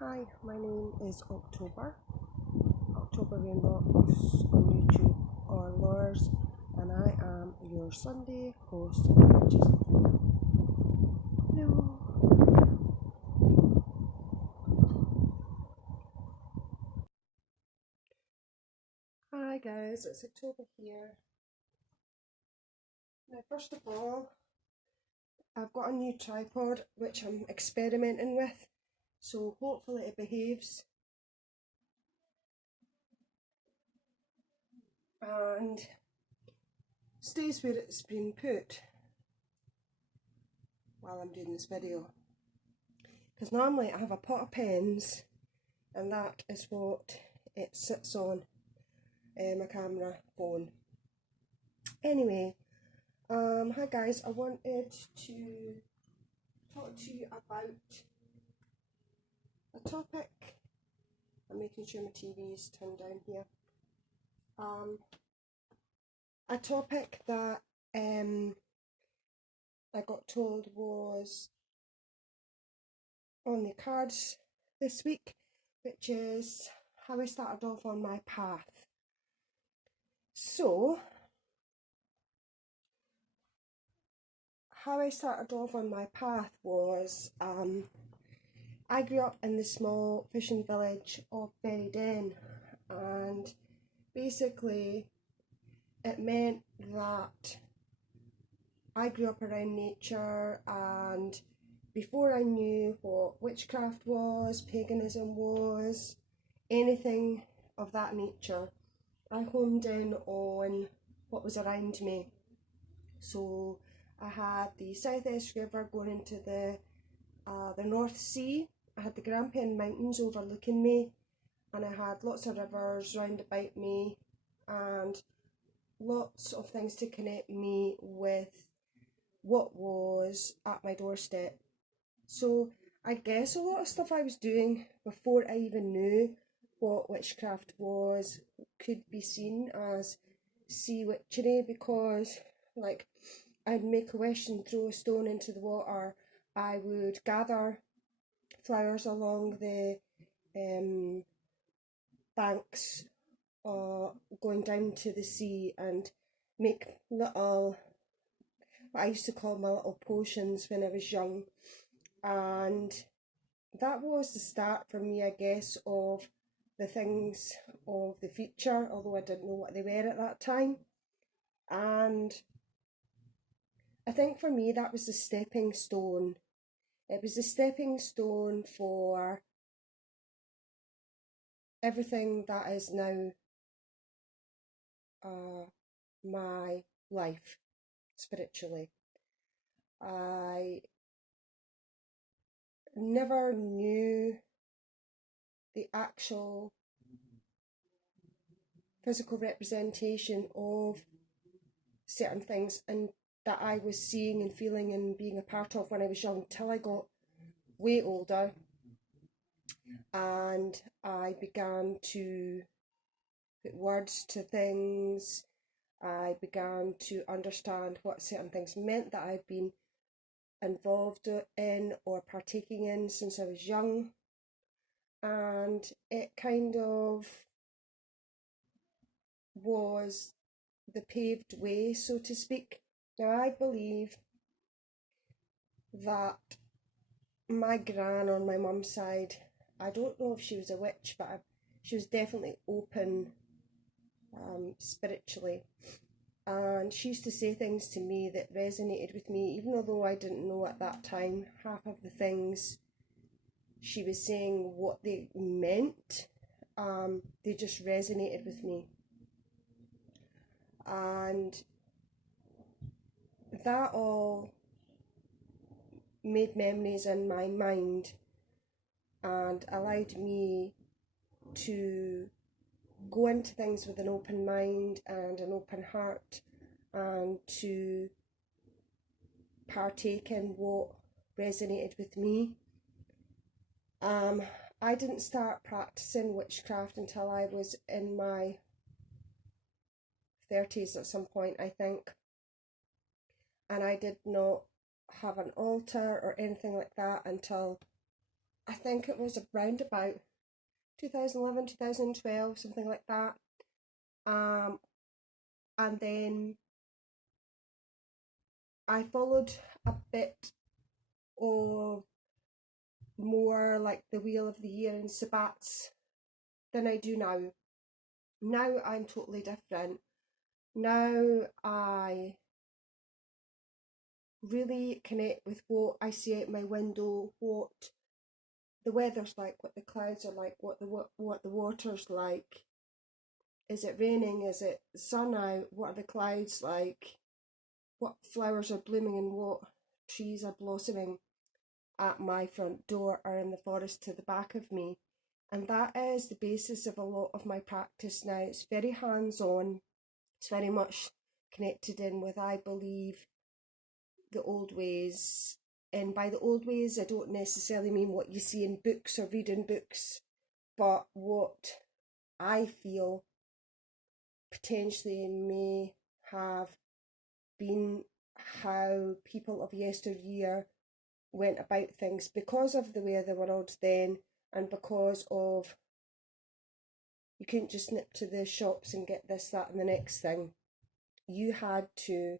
Hi, my name is October Rainbows on YouTube or Lures, and I am your Sunday host for Witches of the Week. Hello. Hi guys, it's October here. Now first of all, I've got a new tripod which I'm experimenting with, so hopefully it behaves. And stays where it's been put while I'm doing this video. Because normally I have a pot of pens and that is what it sits on my camera phone. Anyway, hi guys, I wanted to talk to you about a topic. I'm making sure my TV is turned down here. A topic that I got told was on the cards this week, which is how I started off on my path. So, how I started off on my path was I grew up in the small fishing village of Paved, and basically it meant that I grew up around nature, and before I knew what witchcraft was, paganism was, anything of that nature, I homed in on what was around me. So I had the Southwest River going into the North Sea, I had the Grampian Mountains overlooking me, and I had lots of rivers round about me and lots of things to connect me with what was at my doorstep. So I guess a lot of stuff I was doing before I even knew what witchcraft was could be seen as sea witchery, because like I'd make a wish and throw a stone into the water. I would gather flowers along the banks going down to the sea and make little, what I used to call my little potions when I was young. And that was the start for me, I guess, of the things of the future, although I didn't know what they were at that time. And I think for me that was the stepping stone. It was the stepping stone for everything that is now my life spiritually. I never knew the actual physical representation of certain things and that I was seeing and feeling and being a part of when I was young, till I got way older and I began to put words to things. I began to understand what certain things meant that I'd been involved in or partaking in since I was young, and it kind of was the paved way, so to speak. Now I believe that my gran on my mum's side, I don't know if she was a witch, but she was definitely open spiritually, and she used to say things to me that resonated with me, even although I didn't know at that time half of the things she was saying what they meant. They just resonated with me, and that all made memories in my mind and allowed me to go into things with an open mind and an open heart, and to partake in what resonated with me. I didn't start practicing witchcraft until I was in my 30s at some point, I think, and I did not have an altar or anything like that until I think it was around about 2011, 2012, something like that. Um, and then I followed a bit of more like the Wheel of the Year and Sabbats than I do now. Now I'm totally different. Now I really connect with what I see out my window, what the weather's like, what the clouds are like, what the water's like. Is it raining? Is it sun out? What are the clouds like? What flowers are blooming and what trees are blossoming at my front door or in the forest to the back of me. And that is the basis of a lot of my practice now. It's very hands-on. It's very much connected in with, I believe, the old ways. And by the old ways, I don't necessarily mean what you see in books or read in books, but what I feel potentially may have been how people of yesteryear went about things because of the way of the world then, and because of you couldn't just nip to the shops and get this, that, and the next thing. You had to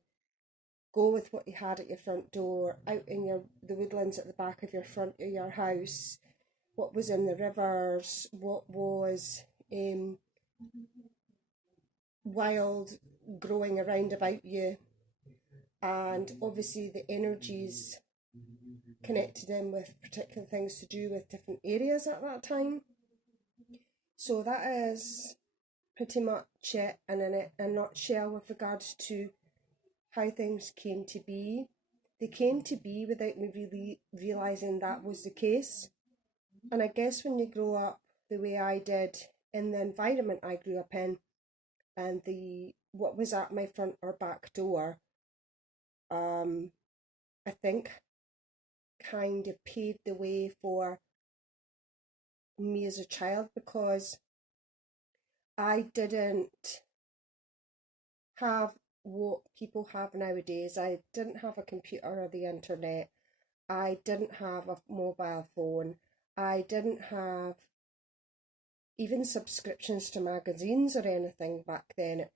go with what you had at your front door, out in the woodlands at the back of your house, what was in the rivers, what was wild growing around about you, and obviously the energies connected in with particular things to do with different areas at that time. So that is pretty much it in a nutshell with regards to how things came to be. They came to be without me really realising that was the case. And I guess when you grow up the way I did in the environment I grew up in, and what was at my front or back door, I think kind of paved the way for me as a child, because I didn't have what people have nowadays. I didn't have a computer or the internet. I didn't have a mobile phone. I didn't have even subscriptions to magazines or anything back then.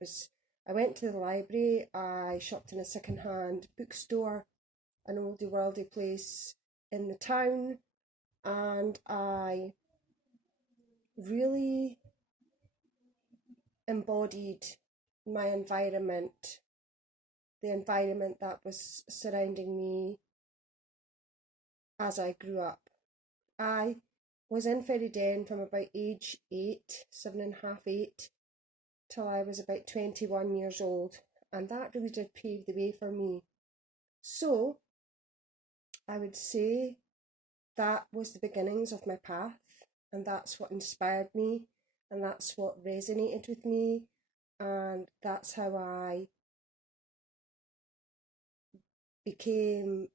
I went to the library, I shopped in a second-hand bookstore, an oldie worldy place in the town, and I really embodied my environment, the environment that was surrounding me as I grew up. I was in Ferryden from about age 8, 7.5, 8, till I was about 21 years old, and that really did pave the way for me. So I would say that was the beginnings of my path, and that's what inspired me, and that's what resonated with me, and that's how I became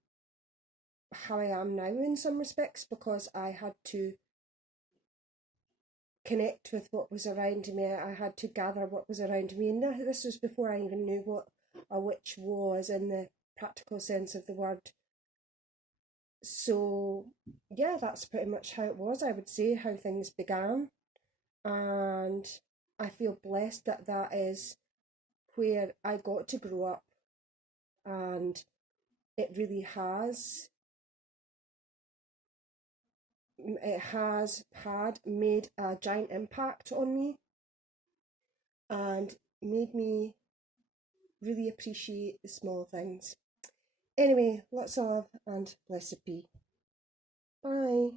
how I am now in some respects, because I had to connect with what was around me. I had to gather what was around me, and this was before I even knew what a witch was in the practical sense of the word. So yeah, that's pretty much how it was, I would say, how things began, and I feel blessed that that is where I got to grow up, and it really has made a giant impact on me and made me really appreciate the small things. Anyway, lots of love and blessed be. Bye.